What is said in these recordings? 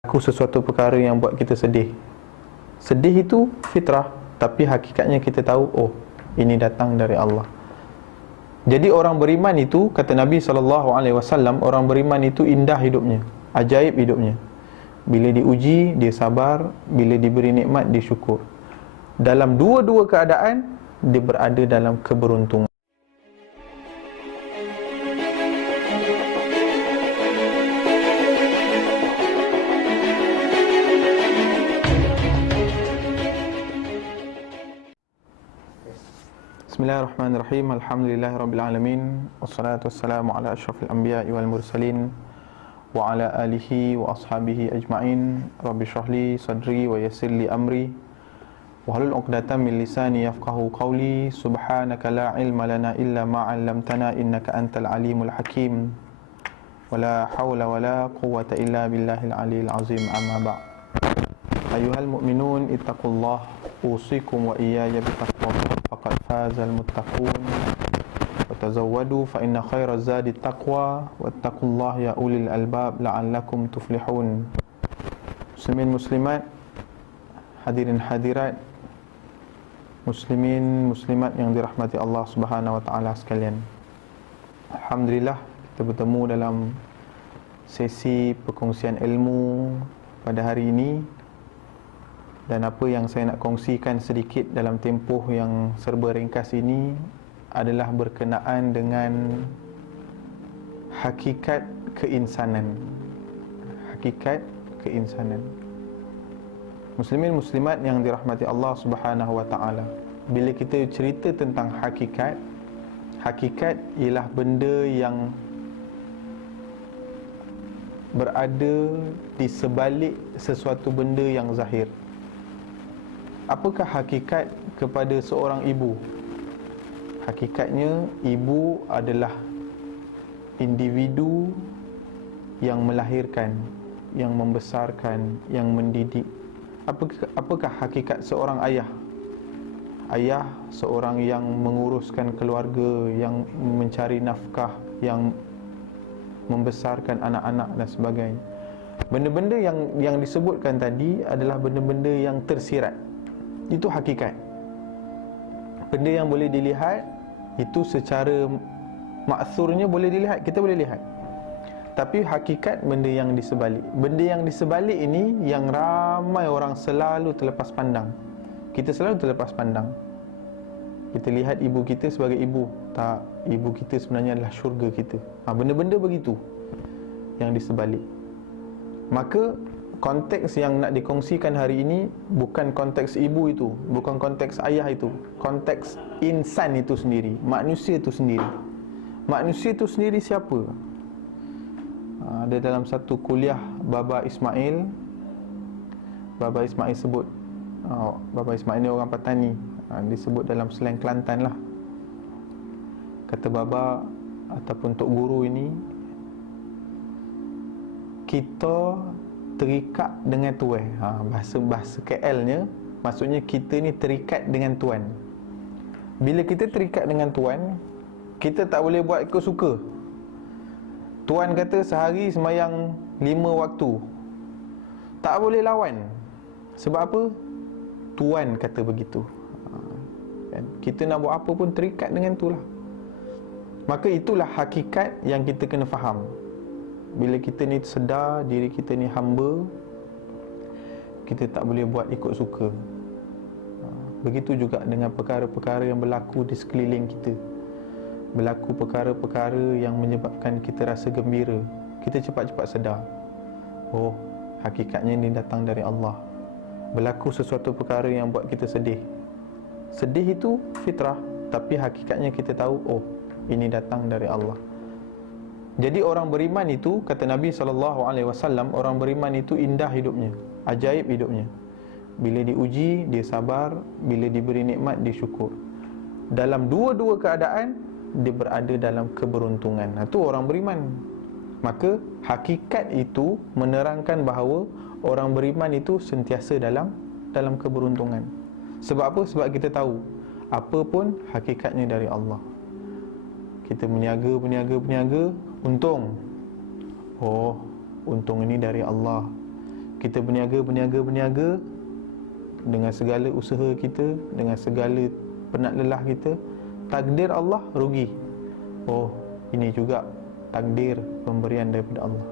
Aku sesuatu perkara yang buat kita sedih. Sedih itu fitrah, tapi hakikatnya kita tahu, oh, ini datang dari Allah. Jadi orang beriman itu, kata Nabi SAW, orang beriman itu indah hidupnya, ajaib hidupnya. Bila diuji, dia sabar. Bila diberi nikmat, dia syukur. Dalam dua-dua keadaan, dia berada dalam keberuntungan. Bismillahirrahmanirrahim. Alhamdulillahirrabbilalamin. Wassalatu wassalamu ala ashrafil anbiya'i wal mursalin wa ala alihi wa ashabihi ajma'in. Rabbi shrahli sadri wa yassirli amri wahlul 'uqdatam min lisani yafqahu qawli. Subhanaka la ilma lana illa ma 'allamtana innaka antal alimul hakim. Wala hawla wala quwwata illa billahil aliyil azim. Amma ba'. Ayuhal mu'minun ittaqullah usikum wa iyaya bitaqwallah faqad fazal muttaqun wa tazawwadu fa inna khairaz zadi taqwa wattaqullah ya ulil albab la'allakum tuflihun. Muslimin muslimat, hadirin hadirat, muslimin muslimat yang dirahmati Allah Subhanahu wa taala sekalian. Alhamdulillah kita bertemu dalam sesi perkongsian ilmu pada hari ini. Dan apa yang saya nak kongsikan sedikit dalam tempoh yang serba ringkas ini adalah berkenaan dengan hakikat keinsanan. Hakikat keinsanan. Muslimin muslimat yang dirahmati Allah Subhanahu wa taala. Bila kita cerita tentang hakikat, hakikat ialah benda yang berada di sebalik sesuatu benda yang zahir. Apakah hakikat kepada seorang ibu? Hakikatnya, ibu adalah individu yang melahirkan, yang membesarkan, yang mendidik. Apakah hakikat seorang ayah? Ayah seorang yang menguruskan keluarga, yang mencari nafkah, yang membesarkan anak-anak dan sebagainya. Benda-benda yang disebutkan tadi adalah benda-benda yang tersirat. Itu hakikat. Benda yang boleh dilihat, itu secara maksurnya boleh dilihat, kita boleh lihat. Tapi hakikat benda yang di sebalik. Benda yang di sebalik ini yang ramai orang selalu terlepas pandang. Kita selalu terlepas pandang. Kita lihat ibu kita sebagai ibu. Tak, ibu kita sebenarnya adalah syurga kita. Benda-benda begitu yang di sebalik. Maka konteks yang nak dikongsikan hari ini bukan konteks ibu itu, bukan konteks ayah itu, konteks insan itu sendiri, manusia itu sendiri. Manusia itu sendiri siapa? Ada dalam satu kuliah Baba Ismail. Baba Ismail sebut, Baba Ismail ni orang Patani, disebut dalam slang Kelantan lah. Kata Baba ataupun Tok Guru ini, kita terikat dengan Tuan. Bahasa KL-nya maksudnya kita ni terikat dengan Tuan. Bila kita terikat dengan Tuan, kita tak boleh buat ikut suka. Tuan kata sehari sembahyang 5 waktu, tak boleh lawan. Sebab apa? Tuan kata begitu. Kita nak buat apa pun terikat dengan tu lah. Maka itulah hakikat yang kita kena faham. Bila kita ni sedar diri kita ni hamba, kita tak boleh buat ikut suka. Begitu juga dengan perkara-perkara yang berlaku di sekeliling kita. Berlaku perkara-perkara yang menyebabkan kita rasa gembira, kita cepat-cepat sedar, oh, hakikatnya ini datang dari Allah. Berlaku sesuatu perkara yang buat kita sedih. Sedih itu fitrah, tapi hakikatnya kita tahu, oh, ini datang dari Allah. Jadi orang beriman itu, kata Nabi SAW, orang beriman itu indah hidupnya, ajaib hidupnya. Bila diuji, dia sabar. Bila diberi nikmat, dia syukur. Dalam dua-dua keadaan, dia berada dalam keberuntungan. Itu orang beriman. Maka hakikat itu menerangkan bahawa orang beriman itu sentiasa dalam keberuntungan. Sebab apa? Sebab kita tahu apa pun hakikatnya dari Allah. Kita berniaga, untung. Oh, untung ini dari Allah. Kita berniaga dengan segala usaha kita, dengan segala penat lelah kita, takdir Allah rugi. Oh, ini juga takdir pemberian daripada Allah.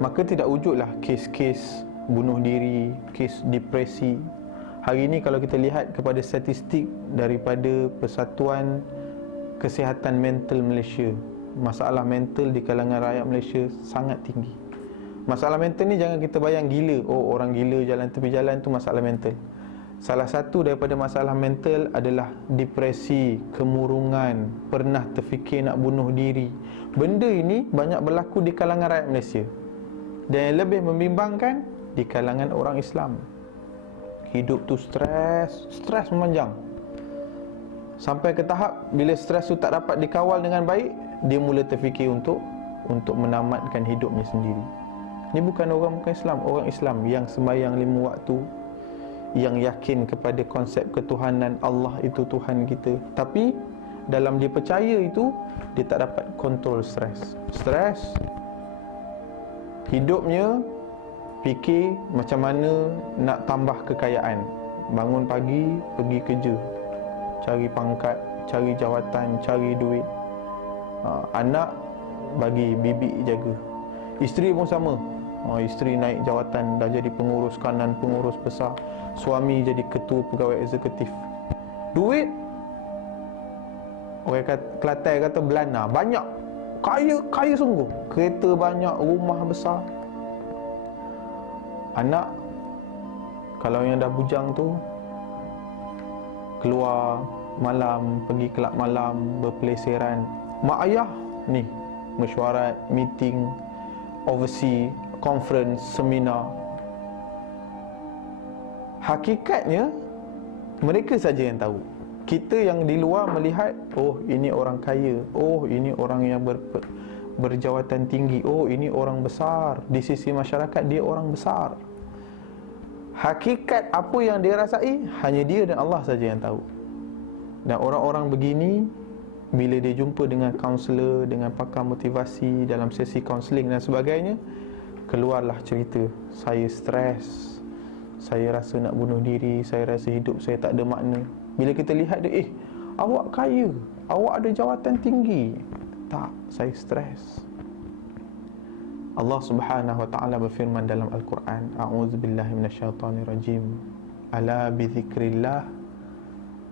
Maka tidak wujudlah kes-kes bunuh diri, kes depresi. Hari ini kalau kita lihat kepada statistik daripada Persatuan Kesihatan Mental Malaysia, masalah mental di kalangan rakyat Malaysia sangat tinggi. Masalah mental ni jangan kita bayang gila. Oh, orang gila jalan tepi jalan tu masalah mental. Salah satu daripada masalah mental adalah depresi, kemurungan, pernah terfikir nak bunuh diri. Benda ini banyak berlaku di kalangan rakyat Malaysia. Dan yang lebih membimbangkan, di kalangan orang Islam. Hidup tu stres memanjang. Sampai ke tahap bila stres tu tak dapat dikawal dengan baik, dia mula terfikir untuk menamatkan hidupnya sendiri. Ini bukan orang Islam, orang Islam yang sembahyang 5 waktu, yang yakin kepada konsep ketuhanan Allah itu Tuhan kita. Tapi dalam dia percaya itu, dia tak dapat kontrol stres. Hidupnya fikir macam mana nak tambah kekayaan. Bangun pagi, pergi kerja, cari pangkat, cari jawatan, cari duit. Anak bagi bibi jaga. Isteri pun sama. Isteri naik jawatan, dah jadi pengurus kanan, pengurus besar. Suami jadi ketua pegawai eksekutif. Duit, orang Kelantan kata belana, banyak. Kaya sungguh. Kereta banyak, rumah besar. Anak, kalau yang dah bujang tu, keluar malam, pergi kelab malam, berpeleseran. Mak ayah ni mesyuarat, meeting, overseas, conference, seminar. Hakikatnya mereka saja yang tahu. Kita yang di luar melihat, oh ini orang kaya, oh ini orang yang berjawatan tinggi, oh ini orang besar. Di sisi masyarakat dia orang besar. Hakikat apa yang dia rasai hanya dia dan Allah saja yang tahu. Dan orang-orang begini, bila dia jumpa dengan kaunselor, dengan pakar motivasi dalam sesi kaunseling dan sebagainya, keluarlah cerita, saya stres, saya rasa nak bunuh diri, saya rasa hidup saya tak ada makna. Bila kita lihat dia, awak kaya, awak ada jawatan tinggi. Tak, saya stres. Allah Subhanahu wa taala berfirman dalam Al-Quran, a'udzubillahi minasyaitonirrajim, ala bizikrillah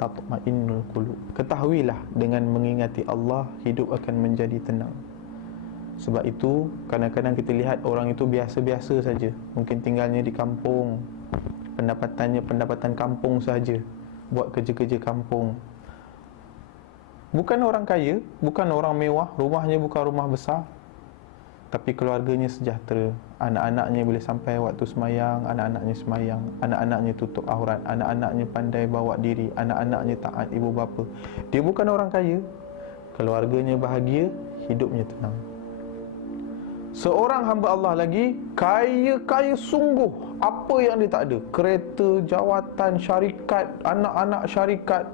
tatma'innul qulub. Ketahuilah dengan mengingati Allah, hidup akan menjadi tenang. Sebab itu kadang-kadang kita lihat orang itu biasa-biasa saja, mungkin tinggalnya di kampung, pendapatannya pendapatan kampung saja, buat kerja-kerja kampung. Bukan orang kaya, bukan orang mewah, rumahnya bukan rumah besar, tapi keluarganya sejahtera. Anak-anaknya boleh sampai waktu semayang, anak-anaknya semayang, anak-anaknya tutup aurat, anak-anaknya pandai bawa diri, anak-anaknya taat ibu bapa. Dia bukan orang kaya, keluarganya bahagia, hidupnya tenang. Seorang hamba Allah lagi kaya sungguh, apa yang dia tak ada, kereta, jawatan, syarikat, anak-anak syarikat,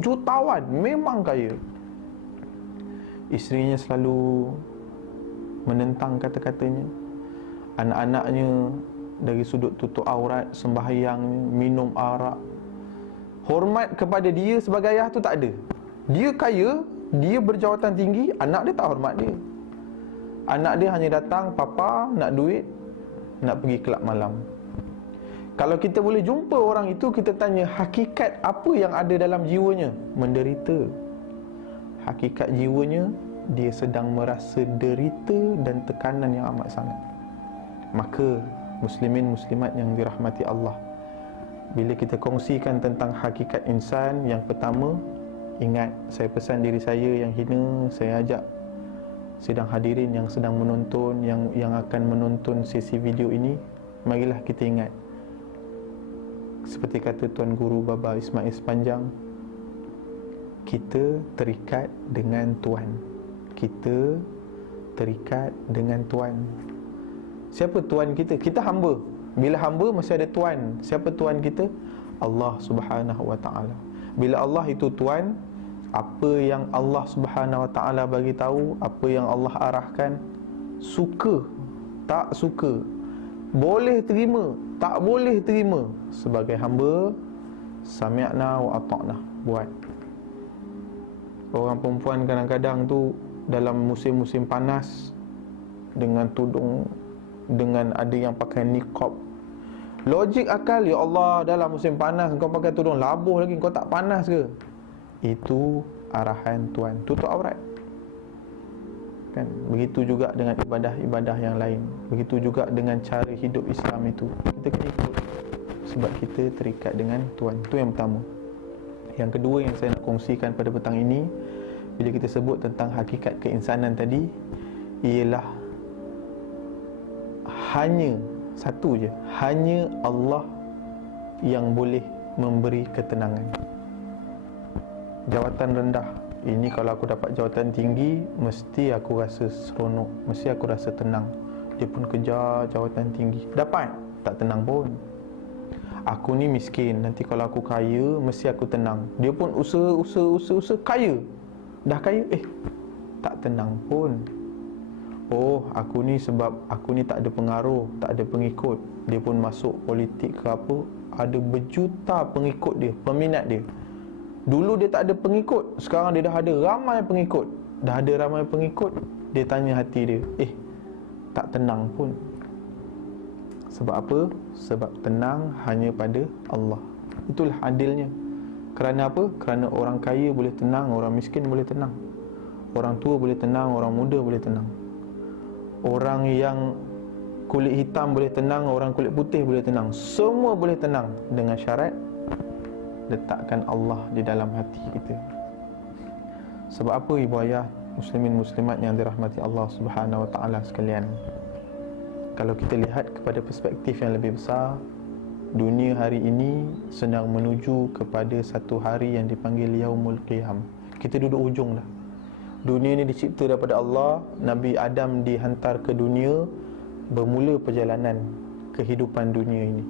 jutawan, memang kaya. Isterinya selalu menentang kata-katanya. Anak-anaknya dari sudut tutup aurat, sembahyangnya, minum arak. Hormat kepada dia sebagai ayah tu tak ada. Dia kaya, dia berjawatan tinggi, anak dia tak hormat dia. Anak dia hanya datang, papa nak duit, nak pergi kelab malam. Kalau kita boleh jumpa orang itu, kita tanya hakikat apa yang ada dalam jiwanya? Menderita. Hakikat jiwanya, dia sedang merasa derita dan tekanan yang amat sangat. Maka muslimin muslimat yang dirahmati Allah, bila kita kongsikan tentang hakikat insan, yang pertama, ingat, saya pesan diri saya yang hina, saya ajak sidang hadirin yang sedang menonton, yang akan menonton sesi video ini, marilah kita ingat, seperti kata Tuan Guru Baba Ismail Sepanjang, kita terikat dengan Tuan. Kita terikat dengan Tuan. Siapa Tuan kita? Kita hamba. Bila hamba mesti ada Tuan. Siapa Tuan kita? Allah Subhanahu wa ta'ala. Bila Allah itu Tuan, apa yang Allah Subhanahu wa ta'ala bagi tahu, apa yang Allah arahkan, suka tak suka, boleh terima, tak boleh terima. Sebagai hamba, sami'na wa ata'na, buat. Orang perempuan kadang-kadang tu dalam musim-musim panas, dengan tudung, dengan ada yang pakai niqab, logik akal, ya Allah, dalam musim panas kau pakai tudung, labuh lagi, kau tak panas ke? Itu arahan Tuhan, tutup aurat. Kan? Begitu juga dengan ibadah-ibadah yang lain. Begitu juga dengan cara hidup Islam itu. Kita kena ikut sebab kita terikat dengan Tuhan. Itu yang pertama. Yang kedua yang saya nak kongsikan pada petang ini, bila kita sebut tentang hakikat keinsanan tadi, ialah hanya satu je, hanya Allah yang boleh memberi ketenangan. Jawatan rendah, ini kalau aku dapat jawatan tinggi, mesti aku rasa seronok, mesti aku rasa tenang. Dia pun kejar jawatan tinggi, dapat, tak tenang pun. Aku ni miskin, nanti kalau aku kaya, mesti aku tenang. Dia pun usaha, kaya. Dah kaya, tak tenang pun. Oh, aku ni sebab aku ni tak ada pengaruh, tak ada pengikut. Dia pun masuk politik ke apa, ada berjuta pengikut dia, peminat dia. Dulu dia tak ada pengikut, sekarang dia dah ada ramai pengikut. Dah ada ramai pengikut, dia tanya hati dia, tak tenang pun. Sebab apa? Sebab tenang hanya pada Allah. Itulah adilnya. Kerana apa? Kerana orang kaya boleh tenang, orang miskin boleh tenang. Orang tua boleh tenang, orang muda boleh tenang. Orang yang kulit hitam boleh tenang, orang kulit putih boleh tenang. Semua boleh tenang dengan syarat letakkan Allah di dalam hati kita. Sebab apa ibu ayah, muslimin muslimat yang dirahmati Allah Subhanahu wa taala sekalian? Kalau kita lihat kepada perspektif yang lebih besar, dunia hari ini sedang menuju kepada satu hari yang dipanggil Yaumul Qiyam. Kita duduk ujung dah. Dunia ini dicipta daripada Allah. Nabi Adam dihantar ke dunia, bermula perjalanan kehidupan dunia ini.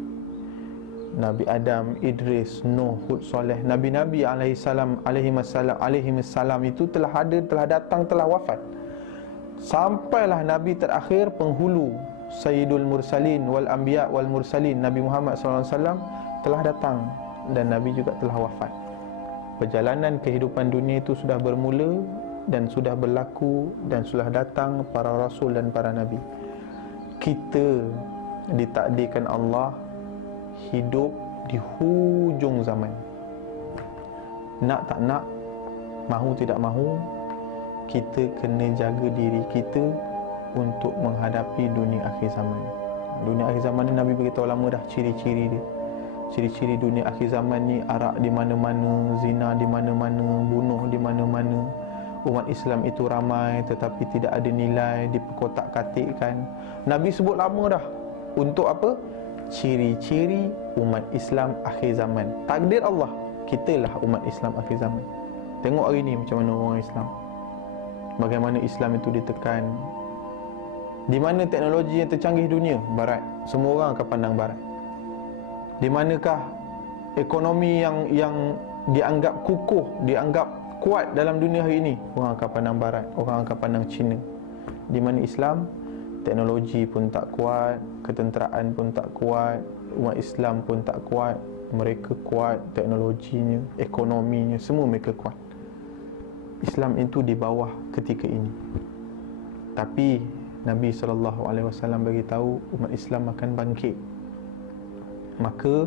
Nabi Adam, Idris, Nuh, Hud, Saleh, Nabi-Nabi alaihimassalam itu telah ada, telah datang, telah wafat. Sampailah Nabi terakhir penghulu, Sayyidul Mursalin wal Anbiya wal Mursalin, Nabi Muhammad SAW telah datang dan Nabi juga telah wafat. Perjalanan kehidupan dunia itu sudah bermula dan sudah berlaku dan sudah datang para Rasul dan para Nabi. Kita ditakdirkan Allah hidup di hujung zaman. Nak tak nak, mahu tidak mahu, kita kena jaga diri kita untuk menghadapi dunia akhir zaman. Dunia akhir zaman ni Nabi beritahu lama dah ciri-ciri dia. Ciri-ciri dunia akhir zaman ni, arak di mana-mana, zina di mana-mana, bunuh di mana-mana. Umat Islam itu ramai tetapi tidak ada nilai, diperkotak-katikkan. Nabi sebut lama dah. Untuk apa? Ciri-ciri umat Islam akhir zaman. Takdir Allah, kitalah umat Islam akhir zaman. Tengok hari ni macam mana orang Islam, bagaimana Islam itu ditekan. Di mana teknologi yang tercanggih dunia? Barat. Semua orang akan pandang barat. Di manakah ekonomi yang dianggap kukuh, dianggap kuat dalam dunia hari ini? Orang akan pandang barat, orang akan pandang Cina. Di mana Islam, teknologi pun tak kuat, ketenteraan pun tak kuat, umat Islam pun tak kuat. Mereka kuat, teknologinya, ekonominya, semua mereka kuat. Islam itu di bawah ketika ini. Tapi Nabi SAW bagi tahu umat Islam akan bangkit. Maka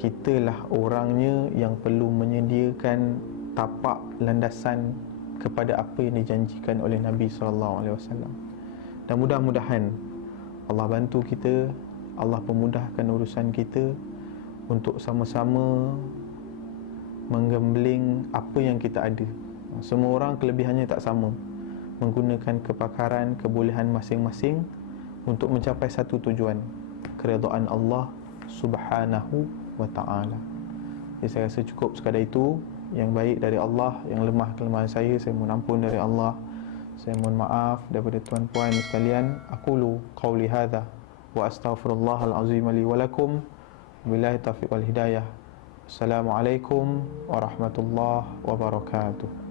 kitalah orangnya yang perlu menyediakan tapak landasan kepada apa yang dijanjikan oleh Nabi SAW. Dan mudah-mudahan Allah bantu kita, Allah pemudahkan urusan kita untuk sama-sama menggembling apa yang kita ada. Semua orang kelebihannya tak sama, menggunakan kepakaran, kebolehan masing-masing untuk mencapai satu tujuan, keredaan Allah Subhanahu wa ta'ala. Jadi saya rasa cukup sekadar itu. Yang baik dari Allah, yang lemah kelemahan saya mohon ampun dari Allah. Saya mohon maaf daripada tuan-puan sekalian. Aqulu qawli hadha wa astaghfirullahal azim li wa lakum. Billahi taufiq wal hidayah. Assalamualaikum warahmatullahi wabarakatuh.